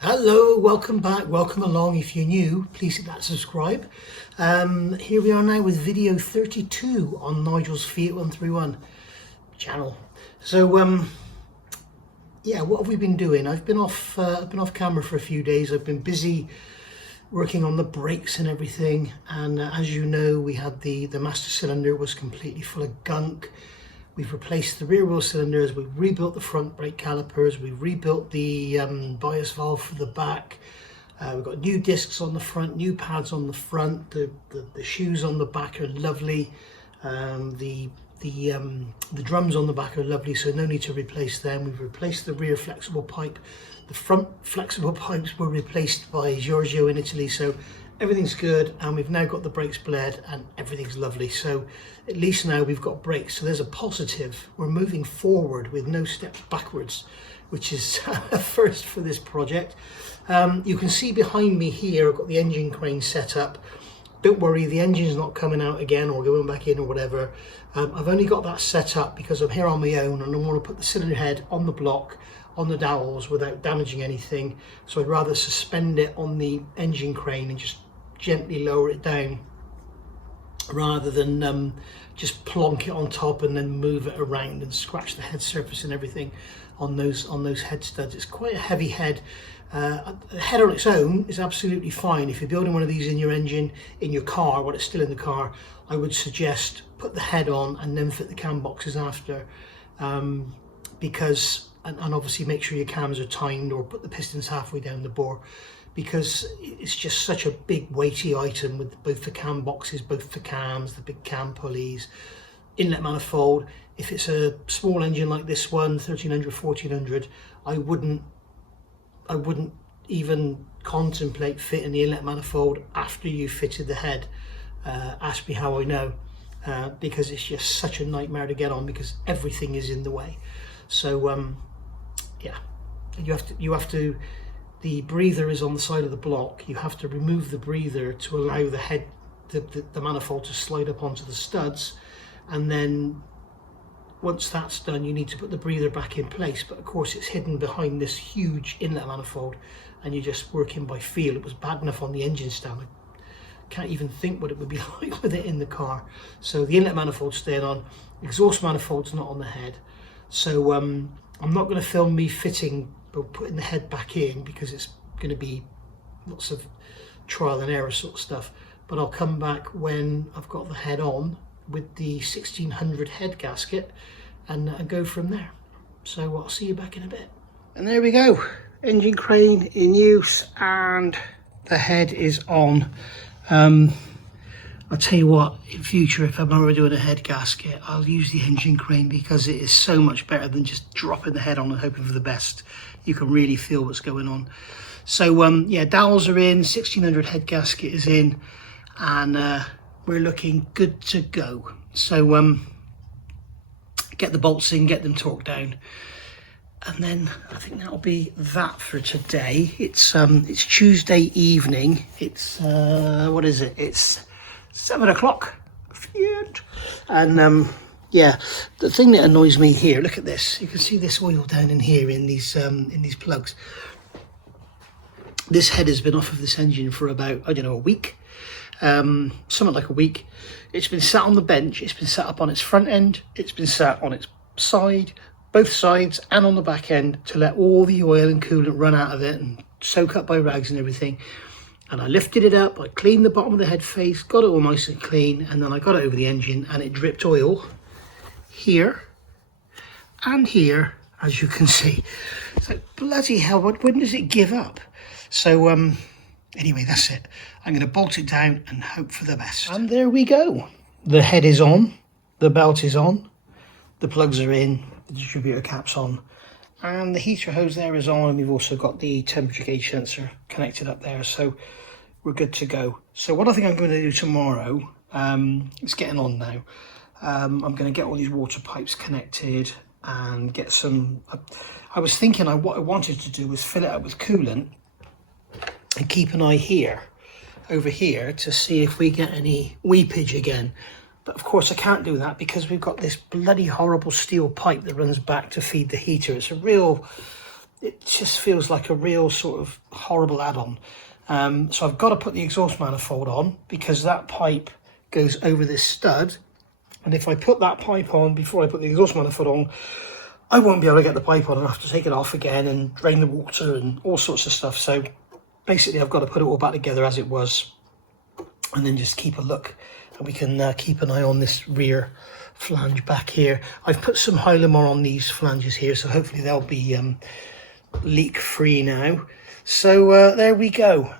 Hello, welcome back, welcome along. If you're new, please hit that subscribe. Here we are now with video 32 on Nigel's Fiat 131 channel. So yeah, what have we been doing? I've been off camera for a few days. I've been busy working on the brakes and everything, and as you know, we had the master cylinder was completely full of gunk. We've replaced the rear wheel cylinders, we've rebuilt the front brake calipers, we've rebuilt the bias valve for the back. We've got new discs on the front, new pads on the front, the shoes on the back are lovely. The drums on the back are lovely, so no need to replace them. We've replaced the rear flexible pipe. The front flexible pipes were replaced by Giorgio in Italy, so everything's good, and we've now got the brakes bled and everything's lovely. So at least now we've got brakes, so there's a positive. We're moving forward with no steps backwards, which is a first for this project. You can see behind me here I've got the engine crane set up. Don't worry, the engine's not coming out again or going back in or whatever. I've only got that set up because I'm here on my own and I want to put the cylinder head on the block, on the dowels, without damaging anything. So I'd rather suspend it on the engine crane and just gently lower it down, rather than just plonk it on top and then move it around and scratch the head surface and everything on those head studs. It's quite a heavy head. The head on its own is absolutely fine. If you're building one of these in your engine, in your car, while it's still in the car, I would suggest put the head on and then fit the cam boxes after, because and obviously make sure your cams are timed, or put the pistons halfway down the bore, because it's just such a big weighty item with both the cam boxes, both the cams, the big cam pulleys, inlet manifold. If it's a small engine like this one, 1300, 1400, I wouldn't even contemplate fitting the inlet manifold after you fitted the head. Ask me how I know, because it's just such a nightmare to get on because everything is in the way. So yeah, you have to the breather is on the side of the block. You have to remove the breather to allow the head, the manifold, to slide up onto the studs, and then once that's done you need to put the breather back in place. But of course it's hidden behind this huge inlet manifold and you're just working by feel. It was bad enough on the engine stand. I can't even think what it would be like with it in the car. So the inlet manifold stayed on, exhaust manifold's not on the head. So I'm not going to film me fitting or putting the head back in because it's going to be lots of trial and error sort of stuff. But I'll come back when I've got the head on with the 1600 head gasket and go from there. So I'll see you back in a bit. And there we go, engine crane in use and the head is on. I'll tell you what, in future, if I'm ever doing a head gasket, I'll use the engine crane because it is so much better than just dropping the head on and hoping for the best. You can really feel what's going on. So yeah, dowels are in, 1600 head gasket is in, and we're looking good to go. So get the bolts in, get them torqued down, and then I think that'll be that for today. It's Tuesday evening. It's what is it? It's 7 o'clock. Fiat. And yeah, the thing that annoys me here, look at this. You can see this oil down in here in these plugs. This head has been off of this engine for about, I don't know, a week. Something like a week. It's been sat on the bench. It's been sat up on its front end. It's been sat on its side, both sides, and on the back end to let all the oil and coolant run out of it and soak up by rags and everything. And I lifted it up, I cleaned the bottom of the head face, got it all nice and clean, and then I got it over the engine and it dripped oil here and here, as you can see. It's like, bloody hell, when does it give up? So anyway, that's it. I'm going to bolt it down and hope for the best. And there we go. The head is on, the belt is on, the plugs are in, the distributor cap's on, and the heater hose there is on, and we've also got the temperature gauge sensor connected up there, so we're good to go. So what I think I'm going to do tomorrow, it's getting on now, I'm going to get all these water pipes connected and get some, I was thinking what I wanted to do was fill it up with coolant and keep an eye here, over here, to see if we get any weepage again. But of course I can't do that because we've got this bloody horrible steel pipe that runs back to feed the heater. It's a real it just feels like a real sort of horrible add-on. So I've got to put the exhaust manifold on because that pipe goes over this stud, and if I put that pipe on before I put the exhaust manifold on, I won't be able to get the pipe on. I'll have to take it off again and drain the water and all sorts of stuff. So basically I've got to put it all back together as it was, and then just keep a look, and we can keep an eye on this rear flange back here. I've put some Hylamar on these flanges here, so hopefully they'll be leak free now. So there we go.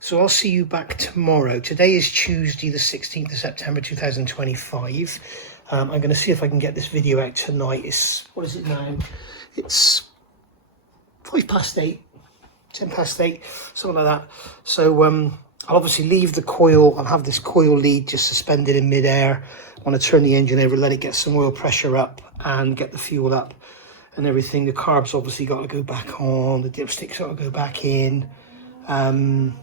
So I'll see you back tomorrow. Today is Tuesday the 16th of September 2025. I'm going to see if I can get this video out tonight. It's, what is it now? It's 8:05, 8:10, something like that. So I'll obviously leave the coil. I'll have this coil lead just suspended in midair. I want to turn the engine over, let it get some oil pressure up and get the fuel up and everything. The carb's obviously got to go back on. The dipstick's got to go back in. And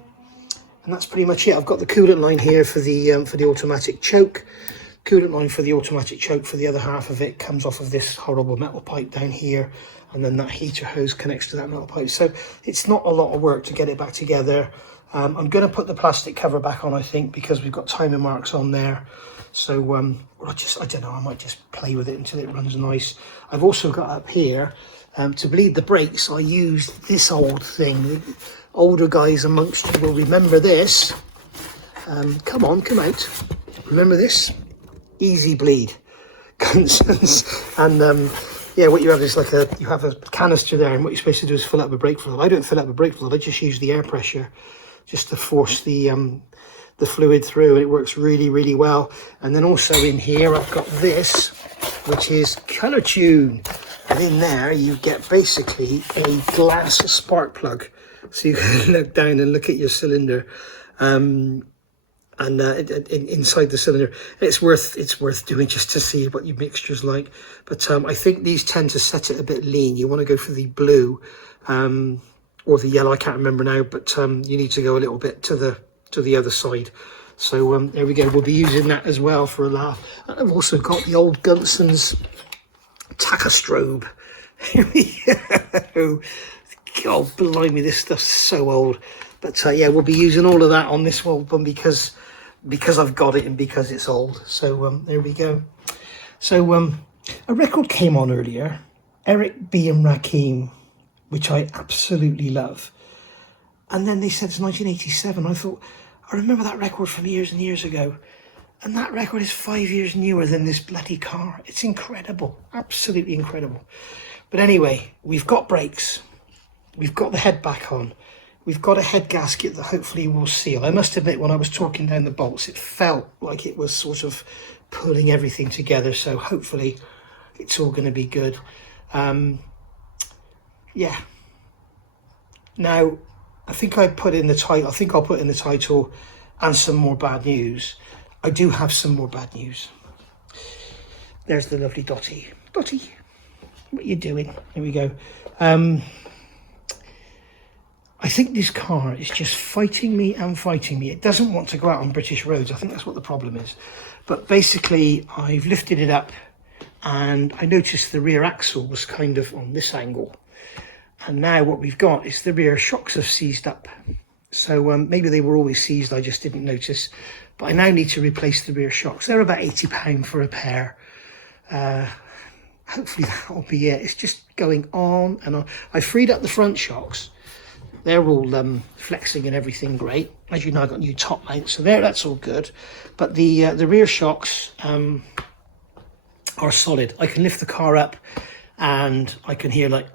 that's pretty much it. I've got the coolant line here for the automatic choke. Coolant line for the automatic choke for the other half of it comes off of this horrible metal pipe down here, and then that heater hose connects to that metal pipe. So it's not a lot of work to get it back together. I'm going to put the plastic cover back on, I think, because we've got timing marks on there. So I don't know, I might just play with it until it runs nice. I've also got up here, to bleed the brakes, I used this old thing. Older guys amongst you will remember this. Come on, come out. Remember this? Easy bleed. And yeah, what you have is like you have a canister there, and what you're supposed to do is fill up a brake fluid. I don't fill up a brake fluid, I just use the air pressure just to force the fluid through, and it works really, really well. And then also in here I've got this, which is Colour Tune, and in there you get basically a glass spark plug, so you can look down and look at your cylinder, and inside the cylinder. It's worth doing just to see what your mixture's like. But I think these tend to set it a bit lean. You want to go for the blue or the yellow, I can't remember now, but you need to go a little bit to the other side. So there we go, we'll be using that as well for a laugh. And I've also got the old Gunson's Tachystrobe. Here we go. God blimey, this stuff's so old. But yeah, we'll be using all of that on this one because I've got it and because it's old. So there we go. So a record came on earlier, Eric B and Rakim, which I absolutely love. And then they said it's 1987. I thought, I remember that record from years and years ago. And that record is 5 years newer than this bloody car. It's incredible, absolutely incredible. But anyway, we've got brakes. We've got the head back on. We've got a head gasket that hopefully will seal. I must admit, when I was talking down the bolts, it felt like it was sort of pulling everything together. So hopefully it's all going to be good. Yeah. Now, I think I put in the title. I think I'll put in the title and some more bad news. I do have some more bad news. There's the lovely Dottie. Dottie, what are you doing? Here we go. I think this car is just fighting me and fighting me. It doesn't want to go out on British roads. I think that's what the problem is. But basically, I've lifted it up and I noticed the rear axle was kind of on this angle. And now what we've got is the rear shocks have seized up. So maybe they were always seized, I just didn't notice. But I now need to replace the rear shocks. They're about £80 for a pair. Hopefully that'll be it. It's just going on and on. I freed up the front shocks. They're all flexing and everything great. As you know, I've got new top mounts, so that's all good. But the rear shocks are solid. I can lift the car up and I can hear like,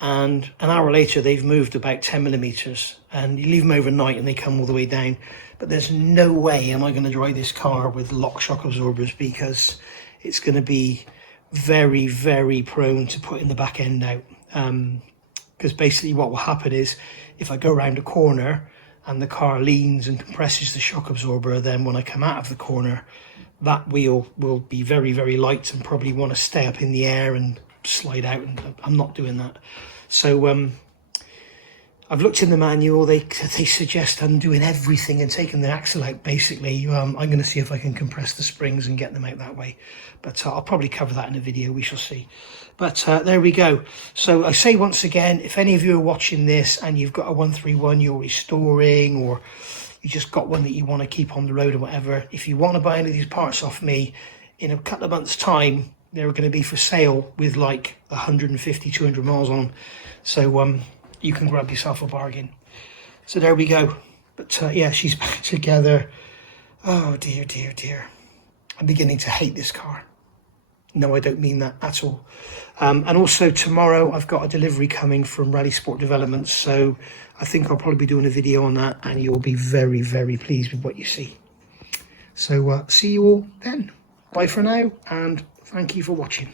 and an hour later they've moved about 10 millimeters, and you leave them overnight and they come all the way down. But there's no way am I going to drive this car with lock shock absorbers, because it's going to be very, very prone to putting the back end out. Because basically what will happen is if I go around a corner and the car leans and compresses the shock absorber, then when I come out of the corner, that wheel will be very, very light and probably want to stay up in the air and slide out, and I'm not doing that. So I've looked in the manual. They suggest undoing everything and taking the axle out, basically. I'm going to see if I can compress the springs and get them out that way. But I'll probably cover that in a video, we shall see. But there we go. So I say once again, if any of you are watching this and you've got a 131 you're restoring, or you just got one that you want to keep on the road or whatever, if you want to buy any of these parts off me, in a couple of months' time, they're going to be for sale with like 150, 200 miles on. So you can grab yourself a bargain. So there we go. But yeah, she's back together. Oh dear, dear, dear. I'm beginning to hate this car. No, I don't mean that at all. And also tomorrow I've got a delivery coming from Rally Sport Developments. So I think I'll probably be doing a video on that, and you'll be very, very pleased with what you see. So see you all then. Bye for now, and thank you for watching.